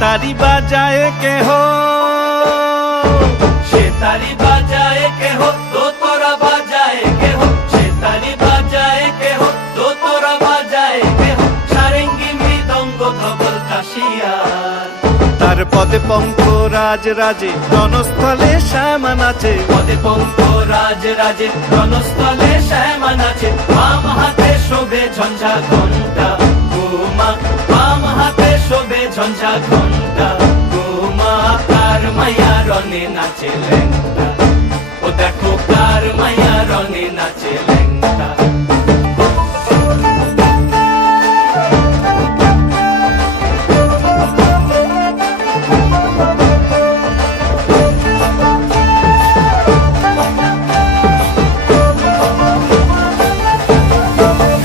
তারি বাজায় কেহ, সে তারি বাজায় কেহ, দোতরা বাজায় কেহ, সে তারি বাজায় কেহ, দোতরা বাজায় কেহ, সারেঙ্গি মৃদঙ্গ ধবল কাশিয়ার। তার পদে পঙ্ক রাজ রাজে, রণস্থলে শ্যামা নাচে। পদে পঙ্ক রাজ রাজে, রণস্থলে শ্যামা নাচে। বাম হাতে শোভে ঝঞ্ঝা ঘণ্টা গোমা, বাম হাতে শোভে ঝঞ্ঝা ঘণ্টা গোমা। কার মাইয়া রঙে নাচে ল্যাংটা, ও দেখো কার মাইয়া রঙে নাচে ল্যাংটা।